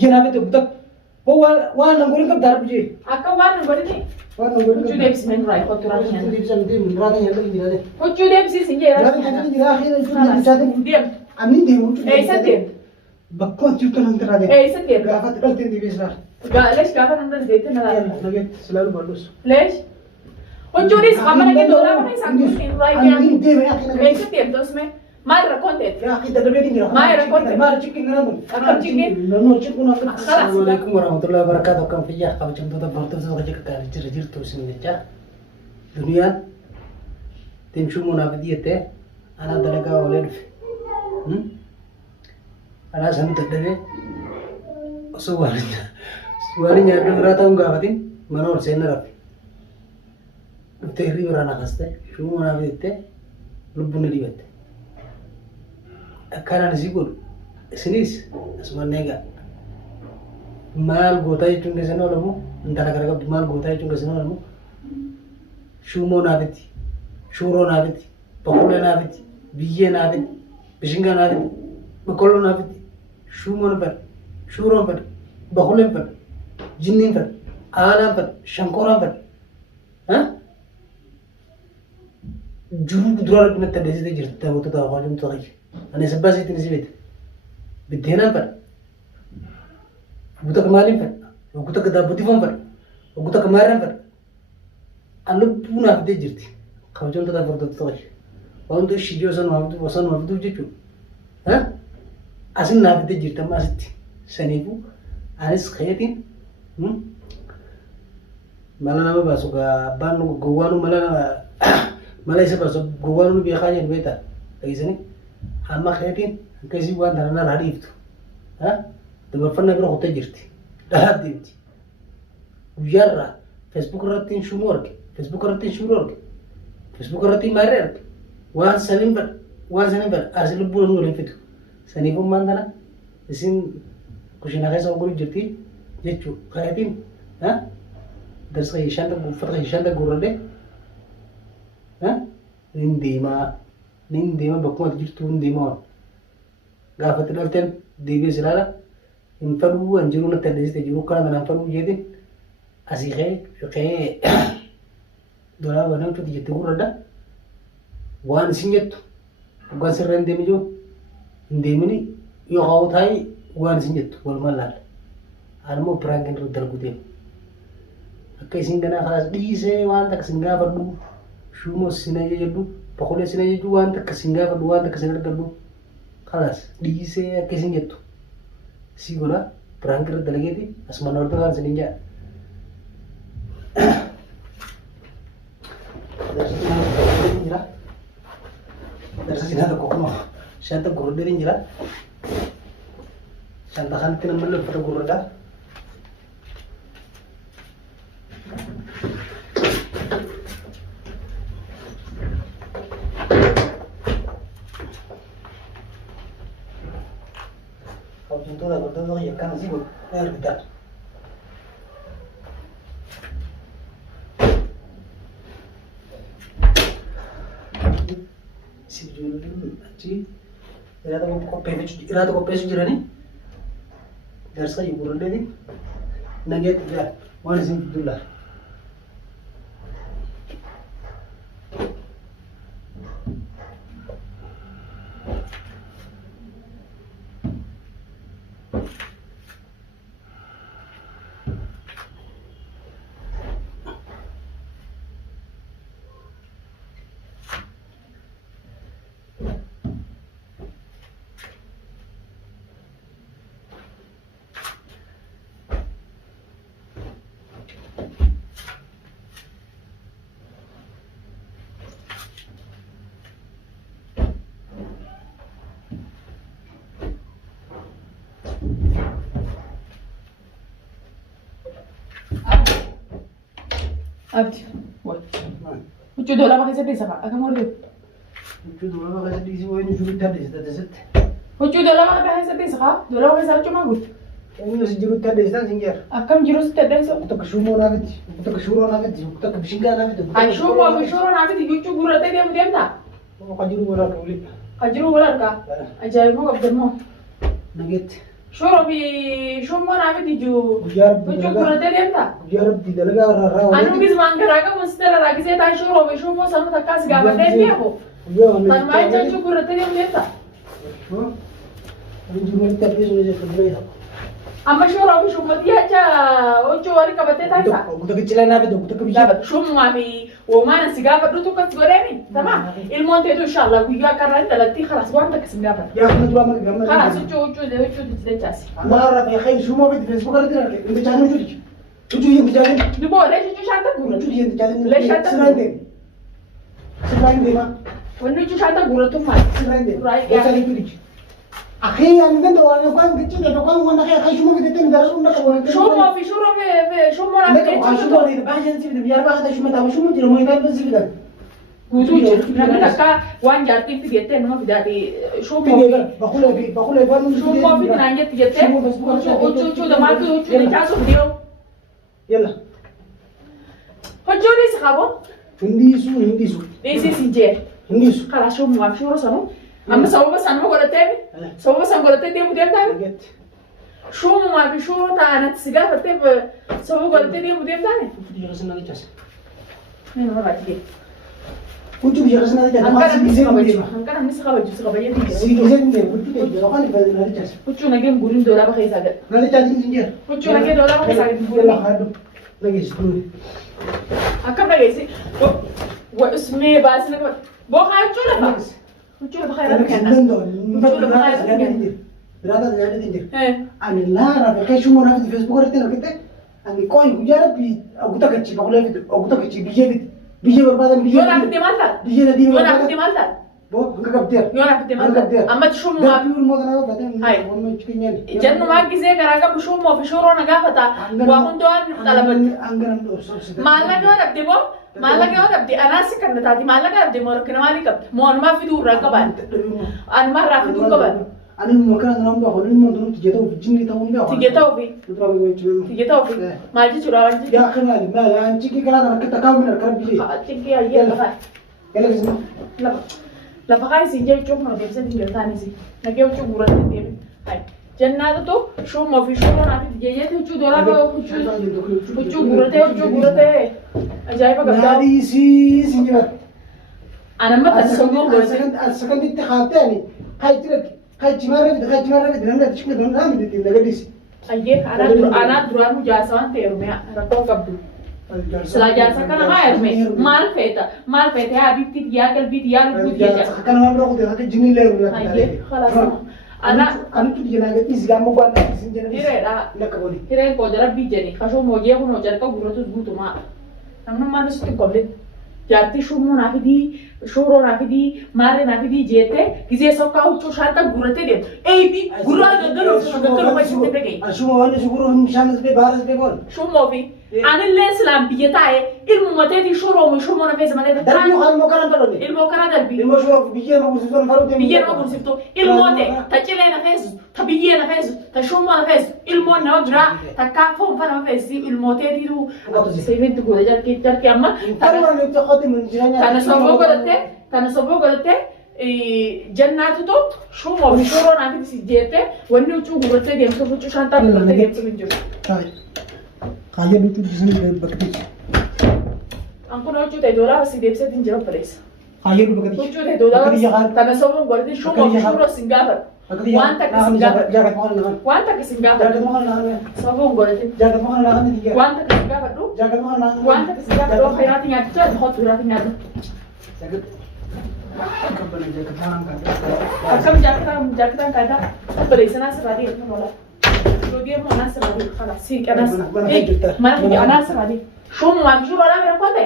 Yana betul betul. Wan nanggurin kap darab je. Akka waan godhini. Wan nanggurin. Huccuu deebisneen duraa kottu raafii nyaata. Deebisan deemin raata nyaata hin jiraate. Huccuu deebisiis hin jeera. Raata nyaata hin jiraate hin jiraate. Deem. Ani deemu. Eessa deem? Bakkoon jirtu nan tiraate. Eessa deem? Gaafa dhalteen deebisnaa. Leesh gaafa nan dandeette na laata. Nageet silaalu bal'us. Leesh. Huccuunis amma nagee dooraa mana isaan kun duraa Ani deeme akka nageet. Eessa deemtus mee? Maal rakkoonteet? Ya kita dah berdiri. Main rekod. Main cikin nama. Akam cikin. Lalu cikin apa? Assalamualaikum warahmatullahi wabarakatuh. Kam fiyah kau contoh tak berarti saya kerja kekal jir tu sendiri. Dunia tim shumu nafidiyat eh. Anak dalaga oleh. Anak sami terdiri. Suarinya ada rata enggak katin. Mana orang sana rapi. Terri orang nak kaste. Shumu nafidiyat eh. Lubun diribat. Karena disebut senis sebenarnya mal gotai cunga sana lalu antara kerja mal gotai cunga sana lalu shumo nabiti shuro nabiti pakule nabiti biye nabiti bishinga nabiti makolo nabiti shumo nabar shuro nabar pakule nabar jinni nabar ala nabar shankora nabar juru dua orang nanti desi desi cerita waktu tahu kalau jumpa lagi أنا سباسي تنزيد بدينا فر وقتك مالين فر وقتك دابوتي فم فر وقتك مارن فر أنا بونا بدي جرتي خمسون تدا فرد تطلع وأنتو الشيء وصل ما بدو جيتو ها أصلا نابدي جرتا ما ستي سنيفو أنس خياتين malah nama basuk banu gowanu malah isa basuk gowanu biasa aja beta lagi sini amma khaytin kasi waan darana radiftu ha dabarfana biro khota jirti dhaadinti uyarra facebook ratin shumork facebook ratin marer waan sanin bar arsil bulan ngolin fitu sani ko mandana isin kushina kaysa ngol jirti jechu khaytin ha darsa yishanda gurade ha nin dema bakuma jirtu dema gafat dalten debe silala in faru anjiru na tadiste jiru kana na faru jedin asixe fiqe dola wana tu dijete gurada wan sinjet wan sirren demijo ndemini yo gawtai wan sinjet wal malal almo prangen rudal gudem akai singana khalas dise wan tak singa fardu shumo sinaje jedu pokoknya sini aja jualan tak kesingga kedua tak kesingga kedua kalas diise kesingga tu si gula perangkir lagi ti asman orang tu kan seninya dari sini ada kok mah saya guru dari jira santakan tidak melek pada guru dah Contoh lah berdoa ya kan sih benar benar. Si jual aci, ira tu kopi sudah ni, darsa ibu rendah ni, naget ya, mana sih betul lah. Abdi, what? Huccuu doolama keessatti isa fa'a akkam warri? Huccuu doolama keessatti isi wayini shuruu taddeessita desette. Huccuu doolama keessatti isa fa'a doolama keessa huccuu maa guutu? Inni si jiru taddeessitan sin jeera. Akkam jiru si taddeessu? Tokko shumoo naafiti, tokko shuroo naafiti, tokko bishingaa naafiti. Kan shuroo naafiti huccuu guurratee deemu deemtaa? Kan jiru wal harka waliin. Kan jiru wal harkaa? Ajaa'ibaa qabdammoo. Nageetti شربي شو ما نعمل يجو يا رب وجو كرتين امتى يا رب دلقا را انا بيز مان كراكا مستر راكزي تا شربي شو ما سنو تكاس غابتين يابو طيب ما يجي شو كرتين امتى اما شربي شو ما تيجا وجو وري كبتين تايسا قلت لك لا نابد قلت لك لا شو ما في وما نسيغا بدو كتغوريني تمام المونتيتو ان شاء الله ويا كران تلتي خلاص وانت كسم غابا يا اخي ما ما خلاص وجو تجاسي ما اعرف يا اخي شو ما في فيسبوك انت جاني شو انت جاني نبو ليش جو شانتا غورا شو انت جاني ليش شانتا سلاين دي ما ونو جو شانتا غورا تو ما سلاين دي راي يا اخي اخي انا كنت وانا كان قلت لك كان وانا اخي شو ما في تتم درس شو ما في شو شو ما شو ما في باجي انت بدي يا باخذ شو ما تابع شو ما ترى ما يدار بس كده وجوجي نحن كا وان جارتي في جيتين ما في دادي شو ما في بقول لك شو ما في تنانجي في جيتين وجو ده ما تو وجو ده جاسو فيديو يلا وجو ليس خابو هندي سو ليس سيجي هندي سو خلاص شو ما في شو رسمو اما سوا بس انا ولا تاني سوا بس انا ولا تاني مدير تاني شو ما في شو تانا تسيجا فتب سوا ولا تاني مدير تاني دي رسنا لي جاس مين ما بعدي كنت دي رسنا لي جاس أنا مش خبر جوز خبر يدي سيجن دي كنت دي لو كان بدنا لي جاس وشو نجيم قولين دولا بخيس هذا نالي جاس دي وشو نجيم دولا بخيس هذا يلا هادو لقيس كل أكمل جيسي واسمي بس نقول بخير شو لفا وشو لفا خير berada dari tinjir. Ani lara pakai cuma nak di Facebook ada tengok kita. Ani koi gujar bi, aku tak kecil, aku tak kecil biji berbadan biji. Yo nak di mana? Biji ada di Yo mana? nak di mana? Bo, enggak kapter. Yo nak di mana? Amat شو ما Tapi mau tanah apa? Hai. Mau ciknya ni. جنو ما كيزي كراكا بشو ما في شورو نجافتا وأكون دوان طلبت Anggaran tu. مالا جوار أبدي بو مالا جوار أبدي أنا سكرنا تادي مالا جوار أبدي موركنا مالي كب مون ما في دور ركبان أنا ما راح في دور كبان Ani makan dalam dah, kalau mau tu tiga tahu, jin tahu ni dah. tiga tahu bi Putra bagai macam. tiga tahu bi maji curawan ji Ya kenal, nah, anci kita nak kita kau benar kan biji. ciki ya iya lah Kalau sini. lah pakai sih jadi cuma dia bisa tinggal tani sih lagi aku cuma buat dia hai jannah tu show mau fi show nanti dia tu cuma dolar aku cuma buat dia ajaib banget Nadi si sinjat. anak mah tadi sombong banget Sekarang kita kata ni, kai cimara dengan cik dengan kami di negara di. aye anak duran mujasawan terumnya rakau kabdu Selajar sekarang apa ya mal feta ya biti dia kalbi dia lupa dia aja. Sekarang apa aku dah jenis leru lah. Aye, kalau anak tu dia nak isi kamu buat isi jenis. Nak kau ni. Kira kau jarak bija nih. Kalau mau dia pun jarak kau guru tu butuh mah. Namun mana sih komplit. Jadi semua nafidi, shoro nafidi, mare nafidi jete. Kisah sok kau tu shanta guru tu dia. Bi guru ada kalau macam tu pergi. Semua orang guru misalnya sebagai baras sebagai pun. Semua bi. أنا اللي سلام بيجتاعي الممتدي شورو مش شو أنا في زمان ده دربي وخال مكان تلوني المكان دربي المشروع بيجي ما بوسيتون فارو تيجي بيجي ما بوسيتو الموتة تجيل أنا فاز تبيجي أنا فاز تشوم أنا فاز المون نوجرا تكافون فأنا فاز الموتة دي رو سيفين تقول جرك أما ترى أنا تأخذ من جنة كان سبوا قلته جنات تو شو ما بيشورو نافي سيجيته ونيو شو قلته ديم شو شو شانتا قلته ديم شو بنجو Kaya lucu di sini begitu. Angku no cuci dolar masih dia bisa tinggal beres. Kaya lu begitu. Cuci dolar, karena semua berarti show Singapura. Wanta ke Singapura. Jaga mahal lah. Wanta ke Singapura. Jaga mahal lah. Semua berarti. Jaga mahal lah ni dia. Wanta ke Singapura tu. Jaga mahal lah. Wanta ke Singapura. Lo kaya tinggal tu, hot tu tinggal tu. Jaga. Kapan jaga mahal kan? Akam jaga kada. Beres nasi tadi itu malah. لو دي مو ناس راضي خلاص سيك انا ما نجي انا راضي شو ما شو ولا من قبل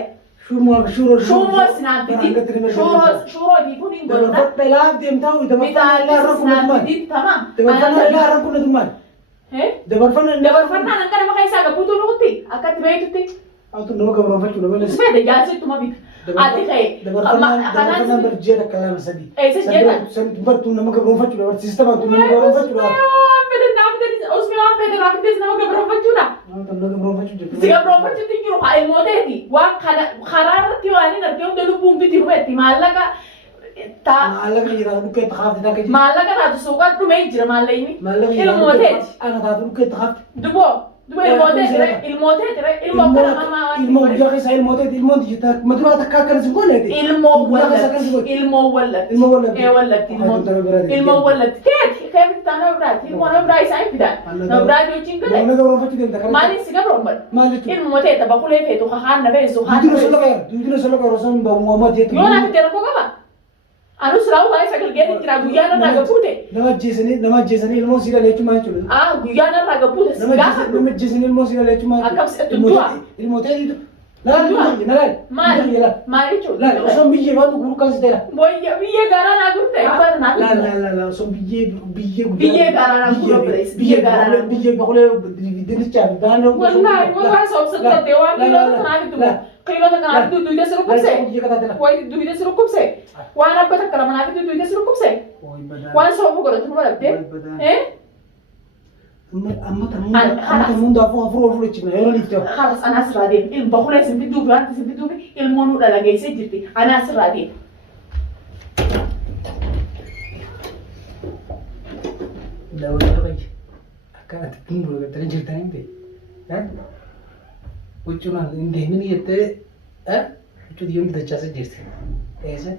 شو سنان بدي شو يكون يقول لا ديم تاو ده لا ركن بدي تمام انا لا ركن دمان ايه دبر فن انا كان ما خيسا بوتو نوتي اكت بيتتي او تو نو كبر فن ولا سبيد جالس تو ما بيك ادي خي اما انا برجع كلام سدي ايه سجلت سنت برتو نو كبر فن ولا سيستم تو نو كبر فن Siga berapa cuti kiro ay modeti wa khararat yo ani ngerti on delu bumbi ti rumeti malaga Maallaqa jira dhukkee taa'aaf taa kee. Maallaqa taatu suuqaa dhumee jira maallayni. Maallaqa jira. Ilmooteeti. Ana taatu dhukkee taa'aaf. Duboo ilmooteeti ilmoo kana ilmoo guyyaa keessa ilmooteeti ilmoon dijita maduraa takka akkanas hin gooneeti. Ilmoo wallatti ilmoo wallatti keefi taanaa biraati ilmoo nama biraa isaan fidaan nama biraa wajjin gale. Nama gabroonfachuu deemta. Maaliif si gabroonfadhu? Maal jechuudha? Ilmooteeta bakulee feetu haan na feesu haan na feesu. Duudina soloka yeroo san Muhammad jeetu. Yoo naaf itti rakkoo qaba. Anus rawu waa'ee sagalgeetii jira guyyaa narraa gabbuute. Nama ajjeesanii ilmoo siidha leechuu maal jechuudha? Guyyaa narraa gabbuute si gaafa. Nama ajjeesanii ilmoo siidha leechuu maal jechuudha? Akkam si'atu du'a. Ilmooteetiitu. Laal. Maal jechuudha? Laal osoo biyyee waan gurguru kan siidha. Biyyee gaaraa naa gurte. Laal osoo biyyee biyyee gaaraa naa gurte. Biyyee bakulee dinnichaa fi gaanoo. Wallaahi waan soobsatee waan kiilota kanaa bitu. Kiilota kanaa bitu duwidee si rukkubse. Wayi duwidee si rukkubse. Waan abba takka lama naa bitu duwidee si rukkubse. Waan soobu godhatu nu badhatte. Amma tamuun daafuu afur jechina yeroo liifte. Haras anaa sirraa deemu. Ilma bakulee sin biduufi wanti sin biduufi ilmoo nu dhala geessee jirti. Anaa sirraa deemu. Daawwatu qayya. Akkanatti kun dura jirtanii ta'e. Huccuun hin deemin jettee huccuu diyoon bitachaasa jirti. Eessa?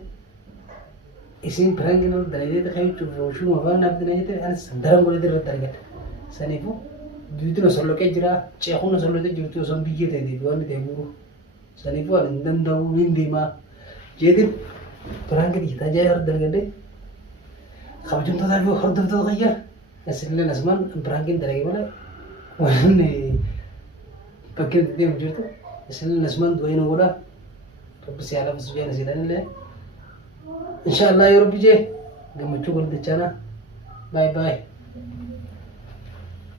Isin piraangina dalageeta kan huccuuf huccuu mafaan naaf dina jettee anis daran godhate irratti argata. Saniifuu duutiin osoo loqee jira ceekuun osoo loqee jirtu osoo biyyee ta'e waan ta'e buru. Saniifuu ani hin danda'u hin deemaa. Jeetiin piraangina hiitaa jaayee hor dalgadee kabajamtootaa fi hordoftoota qayyaa. Asillee nasumaan piraangina dalagee malee waan bakkeen deemu jirtu isin nasumaan du'ee nu godha rabbi si haala bisu jeena siidhanillee inshallah yoo rabbi jee gammachuu godhachaana baay baay.